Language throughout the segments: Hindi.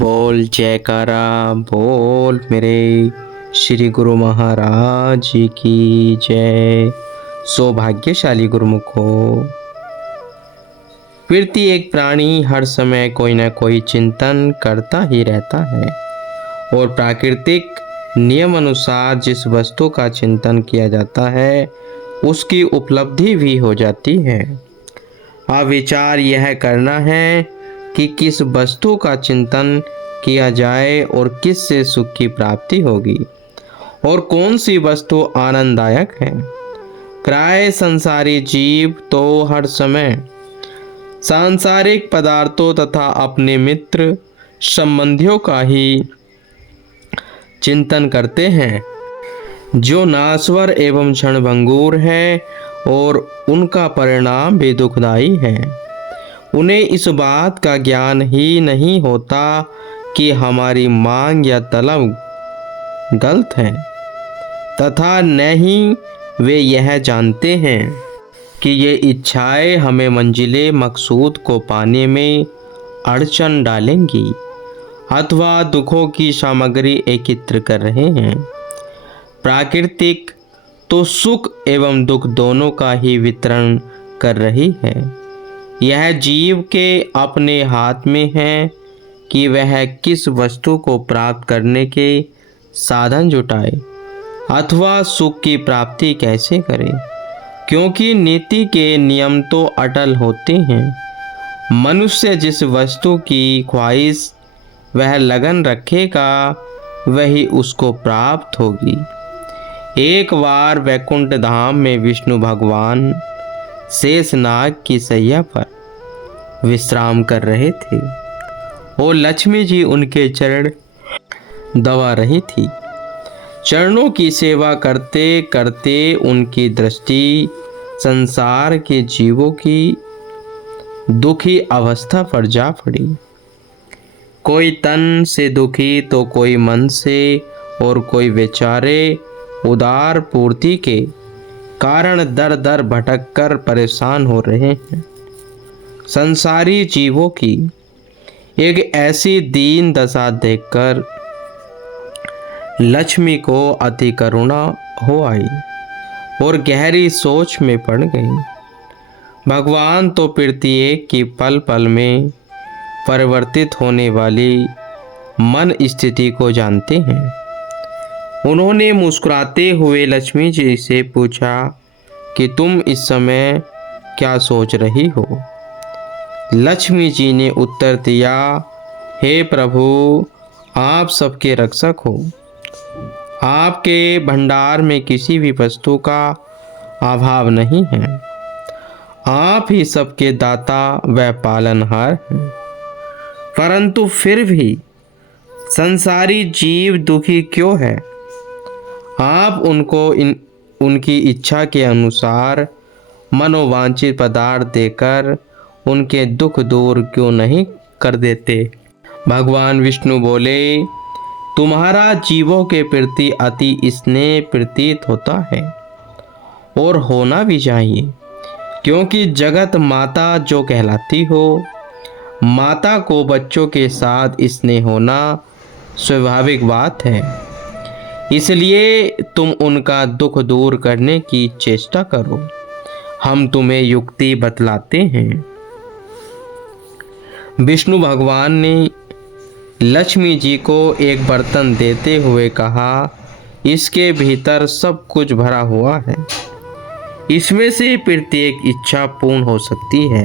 बोल जयकारा बोल मेरे श्री गुरु महाराज जी की जय। सौभाग्यशाली गुरुमुखो, प्रत्येक प्राणी हर समय कोई न कोई चिंतन करता ही रहता है और प्राकृतिक नियम अनुसार जिस वस्तु का चिंतन किया जाता है उसकी उपलब्धि भी हो जाती है। अब विचार यह करना है कि किस वस्तु का चिंतन किया जाए और किस से सुख की प्राप्ति होगी और कौन सी वस्तु आनंददायक है। प्राय संसारी जीव तो हर समय सांसारिक पदार्थों तथा अपने मित्र संबंधियों का ही चिंतन करते हैं जो नाश्वर एवं क्षणभंगुर है और उनका परिणाम भी दुखदायी है। उन्हें इस बात का ज्ञान ही नहीं होता कि हमारी मांग या तलब गलत है तथा न ही वे यह जानते हैं कि ये इच्छाएं हमें मंजिले मकसूद को पाने में अड़चन डालेंगी अथवा दुखों की सामग्री एकत्र कर रहे हैं। प्राकृतिक तो सुख एवं दुख दोनों का ही वितरण कर रही है। यह जीव के अपने हाथ में है कि वह किस वस्तु को प्राप्त करने के साधन जुटाए अथवा सुख की प्राप्ति कैसे करे, क्योंकि नीति के नियम तो अटल होते हैं। मनुष्य जिस वस्तु की ख्वाहिश वह लगन रखेगा वही उसको प्राप्त होगी। एक बार वैकुंठ धाम में विष्णु भगवान शेषनाग की सैया पर विश्राम कर रहे थे और लक्ष्मी जी उनके चरण दबा रही थी। चरणों की सेवा करते करते उनकी दृष्टि संसार के जीवों की दुखी अवस्था पर जा पड़ी। कोई तन से दुखी तो कोई मन से और कोई बेचारे उदार पूर्ति के कारण दर दर भटक कर परेशान हो रहे हैं। संसारी जीवों की एक ऐसी दीन दशा देखकर लक्ष्मी को अति करुणा हो आई और गहरी सोच में पड़ गई। भगवान तो प्रत्येक की पल पल में परिवर्तित होने वाली मन स्थिति को जानते हैं। उन्होंने मुस्कुराते हुए लक्ष्मी जी से पूछा कि तुम इस समय क्या सोच रही हो। लक्ष्मी जी ने उत्तर दिया, हे प्रभु, आप सबके रक्षक हो। आपके भंडार में किसी भी वस्तु का अभाव नहीं है। आप ही सबके दाता व पालनहार हैं। परंतु फिर भी संसारी जीव दुखी क्यों है? आप उनको उनकी इच्छा के अनुसार मनोवांछित पदार्थ देकर उनके दुख दूर क्यों नहीं कर देते? भगवान विष्णु बोले, तुम्हारा जीवों के प्रति अति स्नेह प्रतीत होता है और होना भी चाहिए, क्योंकि जगत माता जो कहलाती हो, माता को बच्चों के साथ स्नेह होना स्वाभाविक बात है। इसलिए तुम उनका दुख दूर करने की चेष्टा करो। हम तुम्हें युक्ति बतलाते हैं। विष्णु भगवान ने लक्ष्मी जी को एक बर्तन देते हुए कहा, इसके भीतर सब कुछ भरा हुआ है। इसमें से प्रत्येक इच्छा पूर्ण हो सकती है।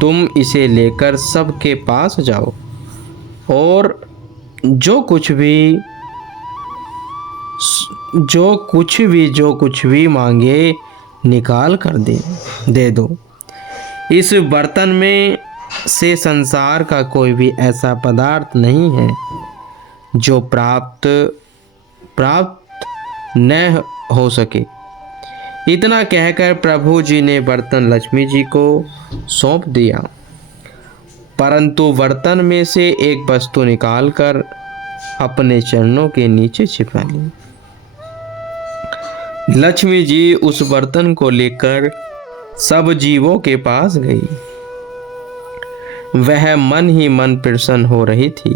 तुम इसे लेकर सबके पास जाओ और जो कुछ भी मांगे निकाल कर दे दो। इस बर्तन में से संसार का कोई भी ऐसा पदार्थ नहीं है जो प्राप्त न हो सके। इतना कहकर प्रभु जी ने बर्तन लक्ष्मी जी को सौंप दिया, परंतु बर्तन में से एक वस्तु निकालकर अपने चरणों के नीचे छिपा ली। लक्ष्मी जी उस बर्तन को लेकर सब जीवों के पास गई। वह मन ही मन प्रसन्न हो रही थी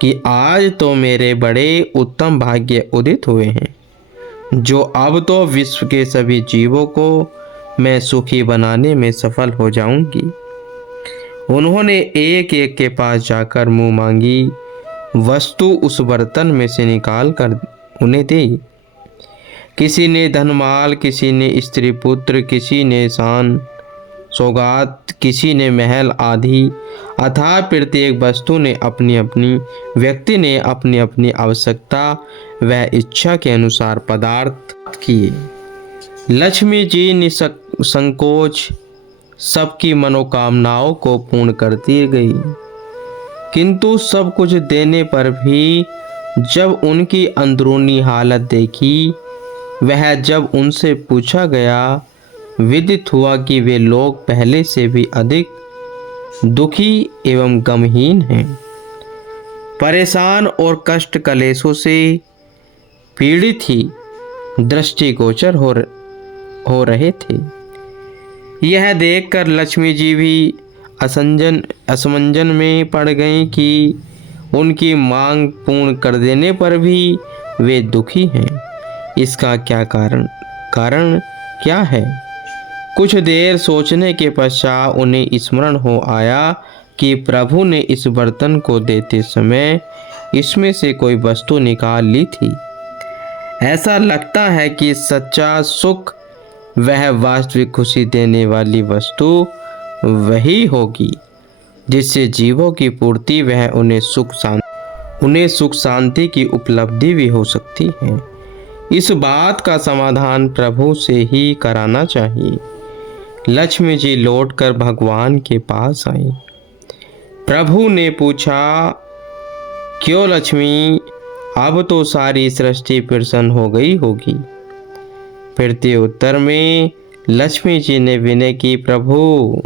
कि आज तो मेरे बड़े उत्तम भाग्य उदित हुए हैं, जो अब तो विश्व के सभी जीवों को मैं सुखी बनाने में सफल हो जाऊंगी। उन्होंने एक एक के पास जाकर मुंह मांगी वस्तु उस बर्तन में से निकाल कर उन्हें दी। किसी ने धनमाल, किसी ने स्त्री पुत्र, किसी ने शान सौगात, किसी ने महल आदि, अतः प्रत्येक वस्तु ने अपनी अपनी व्यक्ति ने अपनी अपनी आवश्यकता व इच्छा के अनुसार पदार्थ किए। लक्ष्मी जी निसंकोच सबकी मनोकामनाओं को पूर्ण करती गई, किंतु सब कुछ देने पर भी जब उनकी अंदरूनी हालत देखी, वह जब उनसे पूछा गया, विदित हुआ कि वे लोग पहले से भी अधिक दुखी एवं गमहीन हैं, परेशान और कष्ट कलेशों से पीड़ित ही दृष्टिगोचर हो रहे थे। यह देखकर लक्ष्मी जी भी असमंजन में पड़ गईं कि उनकी मांग पूर्ण कर देने पर भी वे दुखी हैं। इसका क्या कारण क्या है? कुछ देर सोचने के पश्चात उन्हें स्मरण हो आया कि प्रभु ने इस बर्तन को देते समय इसमें से कोई वस्तु निकाल ली थी। ऐसा लगता है कि सच्चा सुख, वह वास्तविक खुशी देने वाली वस्तु वही होगी जिससे जीवों की पूर्ति वह उन्हें सुख शांति की उपलब्धि भी हो सकती है। इस बात का समाधान प्रभु से ही कराना चाहिए। लक्ष्मी जी लौटकर भगवान के पास आई। प्रभु ने पूछा, क्यों लक्ष्मी, अब तो सारी सृष्टि प्रसन्न हो गई होगी। फिरते उत्तर में लक्ष्मी जी ने विनय की, प्रभु,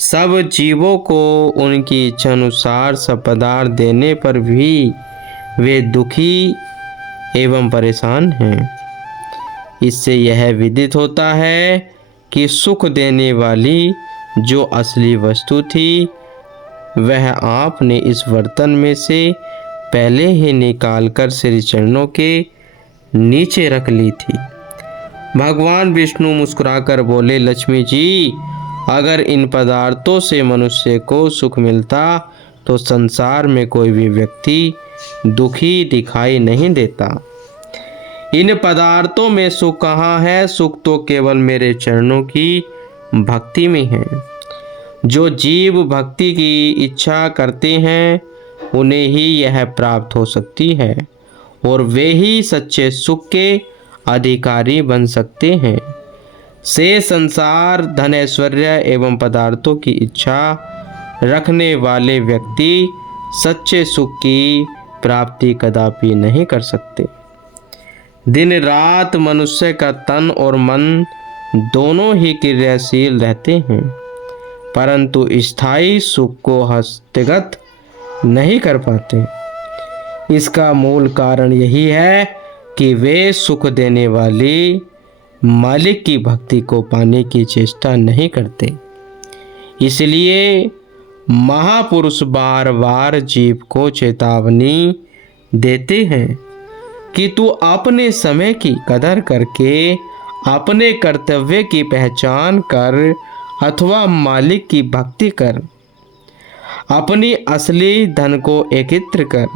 सब जीवों को उनकी इच्छा अनुसार सब पदार्थ देने पर भी वे दुखी एवं परेशान हैं। इससे यह विदित होता है कि सुख देने वाली जो असली वस्तु थी, वह आपने इस बर्तन में से पहले ही निकालकर श्री चरणों के नीचे रख ली थी। भगवान विष्णु मुस्कुराकर बोले, लक्ष्मी जी, अगर इन पदार्थों से मनुष्य को सुख मिलता तो संसार में कोई भी व्यक्ति दुखी दिखाई नहीं देता। इन पदार्थों में सुख कहाँ है? सुख तो केवल मेरे चरणों की भक्ति में है। जो जीव भक्ति की इच्छा करते हैं उन्हें ही यह प्राप्त हो सकती है और वे ही सच्चे सुख के अधिकारी बन सकते हैं। से संसार, धन, ऐश्वर्य एवं पदार्थों की इच्छा रखने वाले व्यक्ति सच्चे सुख की प्राप्ति कदापि नहीं कर सकते। दिन रात मनुष्य का तन और मन दोनों ही क्रियाशील रहते हैं, परंतु स्थायी सुख को हस्तगत नहीं कर पाते। इसका मूल कारण यही है कि वे सुख देने वाली मालिक की भक्ति को पाने की चेष्टा नहीं करते। इसलिए महापुरुष बार बार जीव को चेतावनी देते हैं कि तू अपने समय की कदर करके अपने कर्तव्य की पहचान कर अथवा मालिक की भक्ति कर। अपनी असली धन को एकत्र कर,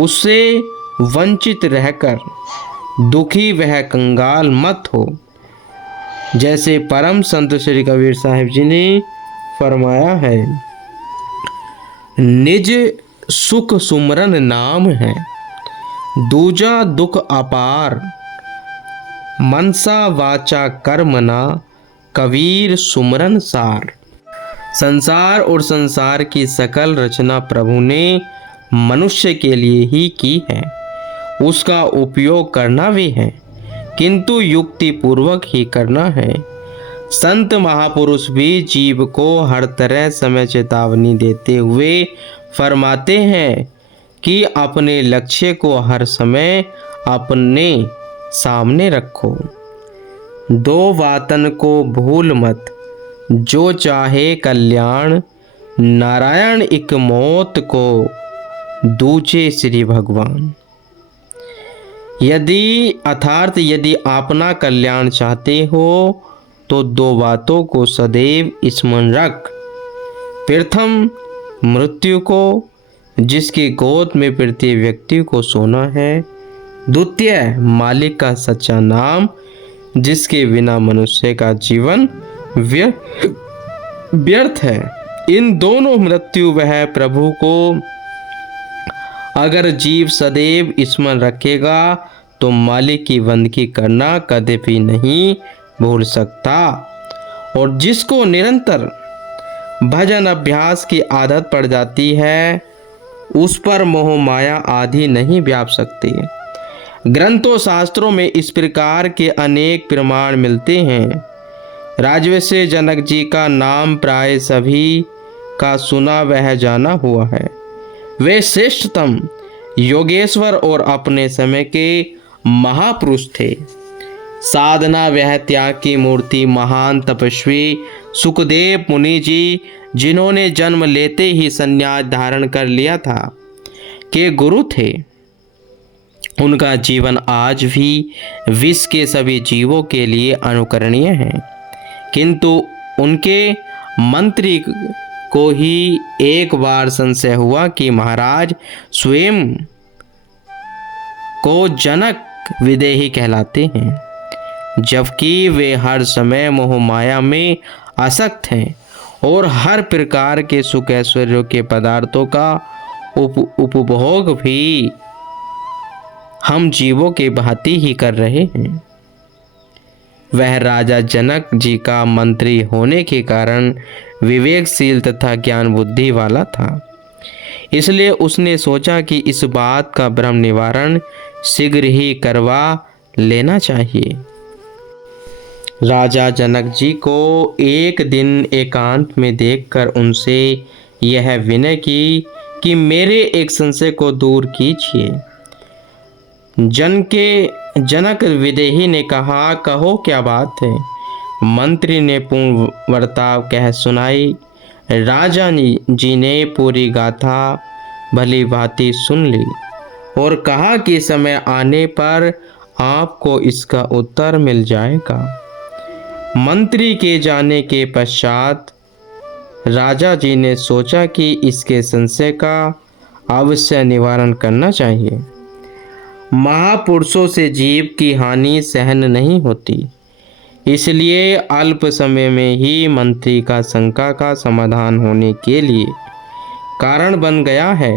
उससे वंचित रहकर दुखी वह कंगाल मत हो। जैसे परम संत श्री कबीर साहिब जी ने फरमाया है, निज सुख सुमरन नाम है, दूजा दुख अपार, मनसा वाचा कर्मना, कबीर सुमरन सार। संसार और संसार की सकल रचना प्रभु ने मनुष्य के लिए ही की है, उसका उपयोग करना भी है, किंतु युक्ति पूर्वक ही करना है। संत महापुरुष भी जीव को हर तरह समय चेतावनी देते हुए फरमाते हैं कि अपने लक्ष्य को हर समय अपने सामने रखो। दो बातन को भूल मत, जो चाहे कल्याण, नारायण एक मौत को दूचे श्री भगवान। यदि अपना कल्याण चाहते हो तो दो बातों को सदैव स्मरण रख। प्रथम, मृत्यु को, जिसकी गोद में प्रत्येक व्यक्ति को सोना है। द्वितीय, मालिक का सच्चा नाम, जिसके बिना मनुष्य का जीवन व्यर्थ है। इन दोनों मृत्यु वह प्रभु को अगर जीव सदैव स्मरण रखेगा तो मालिक की बंदगी करना कभी नहीं भूल सकता। और जिसको निरंतर भजन अभ्यास की आदत पड़ जाती है उस पर मोह माया आदि नहीं व्याप सकती। ग्रंथों शास्त्रों में इस प्रकार के अनेक प्रमाण मिलते हैं। राजवैश्य जनक जी का नाम प्राय सभी का सुना वह जाना हुआ है। वे श्रेष्ठतम योगेश्वर और अपने समय के महापुरुष थे। साधना वह त्याग की मूर्ति महान तपस्वी सुखदेव मुनि जी, जिन्होंने जन्म लेते ही संन्यास धारण कर लिया था, के गुरु थे। उनका जीवन आज भी विश्व के सभी जीवों के लिए अनुकरणीय है। किंतु उनके मंत्री को ही एक बार संशय हुआ कि महाराज स्वयं को जनक विदेही कहलाते हैं, जबकि वे हर समय मोह माया में आसक्त हैं और हर प्रकार के सुख ऐश्वर्यों के पदार्थों का उपभोग भी हम जीवों के भांति ही कर रहे हैं। वह राजा जनक जी का मंत्री होने के कारण विवेकशील तथा ज्ञान बुद्धि वाला था। इसलिए उसने सोचा कि इस बात का भ्रम निवारण शीघ्र ही करवा लेना चाहिए। राजा जनक जी को एक दिन एकांत में देखकर उनसे यह विनय की कि मेरे एक संशय को दूर कीजिए। जनक विदेही ने कहा, कहो क्या बात है। मंत्री ने पूर्ण वर्ताव कह सुनाई। राजा जी ने पूरी गाथा भली भांति सुन ली और कहा कि समय आने पर आपको इसका उत्तर मिल जाएगा। मंत्री के जाने के पश्चात राजा जी ने सोचा कि इसके संशय का अवश्य निवारण करना चाहिए। महापुरुषों से जीव की हानि सहन नहीं होती, इसलिए अल्प समय में ही मंत्री का शंका का समाधान होने के लिए कारण बन गया है।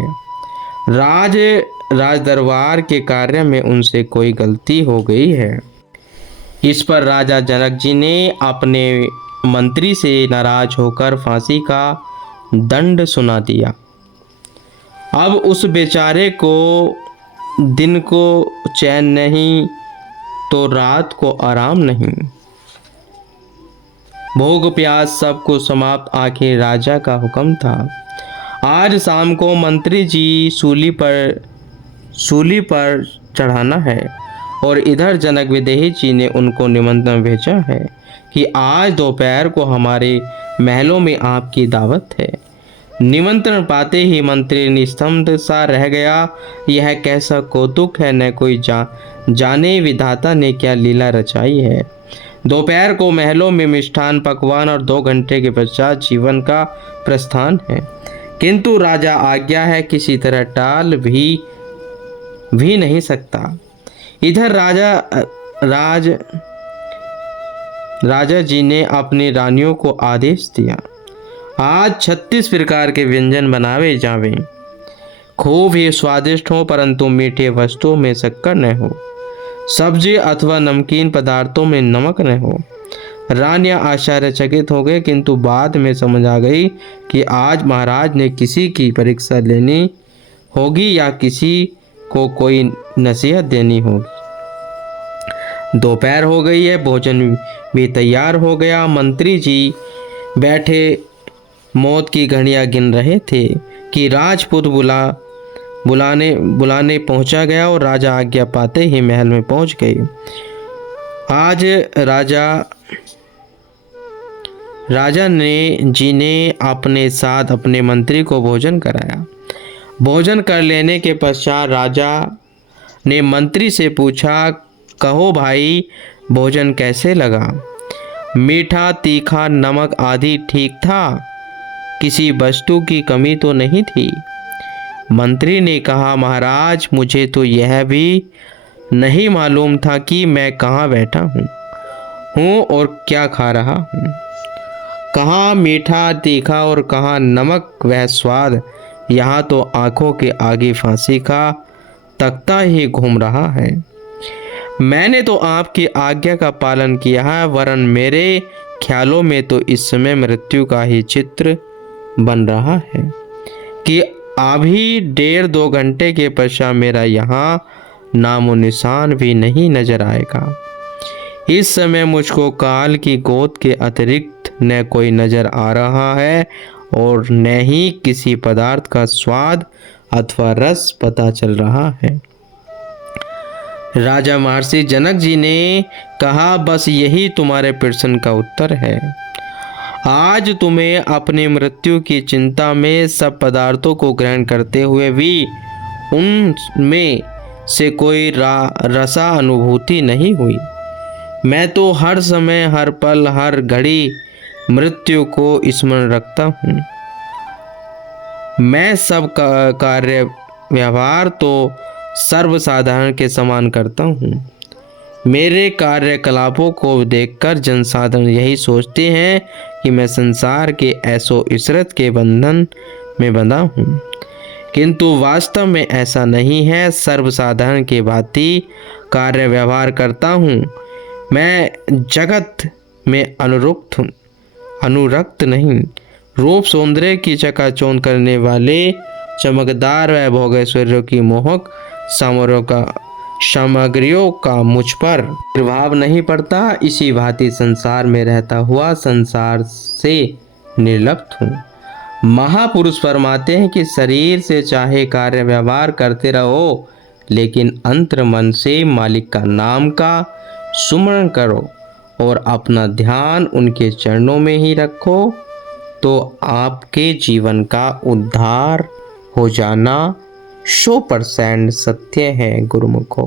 राज दरबार के कार्य में उनसे कोई गलती हो गई है। इस पर राजा जनक जी ने अपने मंत्री से नाराज होकर फांसी का दंड सुना दिया। अब उस बेचारे को दिन को चैन नहीं तो रात को आराम नहीं। भोग प्यास सब कुछ समाप्त, आखिर राजा का हुक्म था। आज शाम को मंत्री जी सूली पर चढ़ाना है और इधर जनक विदेही जी ने उनको निमंत्रण भेजा है कि आज दोपहर को हमारे महलों में आपकी दावत है। निमंत्रण पाते ही मंत्री निस्तंभ सा रह गया। यह कैसा कौतुक है, न कोई जाने विधाता ने क्या लीला रचाई है। दोपहर को महलों में मिष्ठान पकवान और 2 घंटे के पश्चात जीवन का प्रस्थान है। किंतु राजा आज्ञा है, किसी तरह टाल भी नहीं सकता। इधर राजा जी ने अपनी रानियों को आदेश दिया, आज 36 प्रकार के व्यंजन बनावे जावें। खूब ही स्वादिष्ट हो, परंतु मीठे वस्तुओं में शक्कर न हो, सब्जी अथवा नमकीन पदार्थों में नमक न हो। रानियां आश्चर्यचकित हो गए, किंतु बाद में समझ आ गई कि आज महाराज ने किसी की परीक्षा लेनी होगी या किसी को कोई नसीहत देनी होगी। दोपहर हो गई है, भोजन भी तैयार हो गया। मंत्री जी बैठे मौत की घड़ियां गिन रहे थे कि राजपूत बुलाने पहुंचा गया और राजा आज्ञा पाते ही महल में पहुंच गए। आज राजा ने अपने साथ अपने मंत्री को भोजन कराया। भोजन कर लेने के पश्चात राजा ने मंत्री से पूछा, कहो भाई, भोजन कैसे लगा? मीठा, तीखा, नमक आदि ठीक था? किसी वस्तु की कमी तो नहीं थी? मंत्री ने कहा, महाराज, मुझे तो यह भी नहीं मालूम था कि मैं कहाँ बैठा हूँ और क्या खा रहा हूँ। कहाँ मीठा तीखा और कहाँ नमक वह स्वाद। यहाँ तो आंखों के आगे फांसी का तख्ता ही घूम रहा है। मैंने तो आपकी आज्ञा का पालन किया है, वरन मेरे ख्यालों में तो इस समय मृत्यु का ही चित्र बन रहा है कि अभी 1.5-2 घंटे के पश्चात मेरा यहाँ नामो निशान भी नहीं नजर आएगा। इस समय मुझको काल की गोद के अतिरिक्त न कोई नजर आ रहा है और न ही किसी पदार्थ का स्वाद अथवा रस पता चल रहा है। राजा महर्षि जनक जी ने कहा, बस यही तुम्हारे प्रश्न का उत्तर है। आज तुम्हें अपनी मृत्यु की चिंता में सब पदार्थों को ग्रहण करते हुए भी उनमें से कोई रसा अनुभूति नहीं हुई। मैं तो हर समय, हर पल, हर घड़ी मृत्यु को स्मरण रखता हूँ। मैं सब कार्य व्यवहार तो सर्वसाधारण के समान करता हूँ। मेरे कार्यकलापों को देखकर जनसाधारण यही सोचते हैं कि मैं संसार के ऐसो इशरत के बंधन में बंधा हूँ, किंतु वास्तव में ऐसा नहीं है। सर्वसाधारण के भांति कार्य व्यवहार करता हूँ। मैं जगत में अनुरक्त नहीं। रूप सौंदर्य की चकाचौंध करने वाले चमकदार व भोगैश्वर्यों की मोहक सामग्रियों का मुझ पर प्रभाव नहीं पड़ता। इसी भांति संसार में रहता हुआ संसार से निर्लिप्त हूँ। महापुरुष फरमाते हैं कि शरीर से चाहे कार्य व्यवहार करते रहो, लेकिन अंतर मन से मालिक का नाम का सुमरण करो और अपना ध्यान उनके चरणों में ही रखो, तो आपके जीवन का उद्धार हो जाना 100% सत्य है गुरुमुखो।